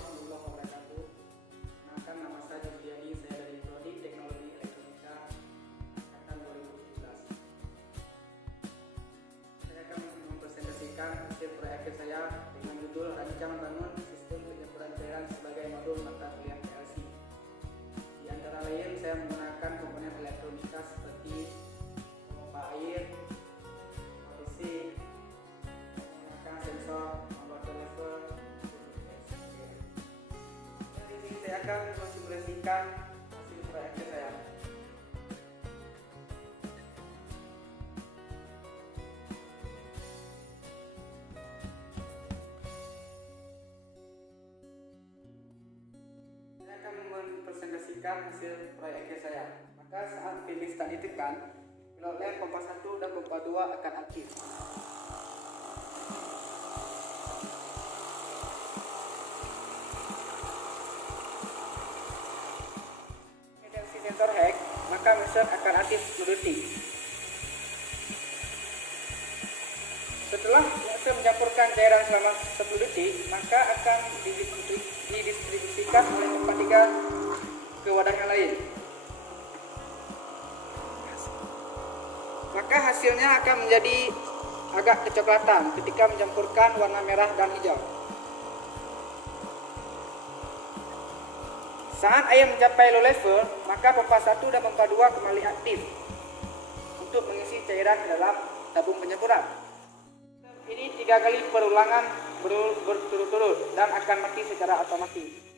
warahmatullahi wabarakatuh. Perkenalkan, nama saya Juliani, saya dari Prodi Teknologi Elektronika angkatan 2017. Saya akan mempresentasikan hasil proyek saya dengan judul Rancang Bangun Sistem Penyemprotan Cairan sebagai Modul Mata Kuliah PLC. Di antara lain, saya menggunakan komponen elektronika seperti pompa air, AC, menggunakan sensor, water level. Di sini saya akan mensimulasikan hasil proyek saya. Saya akan mempresentasikan hasil proyek saya. Maka saat pilih start ditekan, pilot lamp pompa 1 dan pompa 2 akan aktif. Sensor hack, maka mesin akan aktif 10 detik. Setelah mesin mencampurkan cairan selama 10 detik, maka akan didistribusikan oleh pompa 3 ke wadah yang lain. Maka hasilnya akan menjadi agak kecoklatan ketika mencampurkan warna merah dan hijau. Saat air mencapai low level, maka pompa 1 dan pompa 2 kembali aktif untuk mengisi cairan ke dalam tabung penyemprotan. Ini 3 kali perulangan berturut-turut dan akan mati secara otomatis.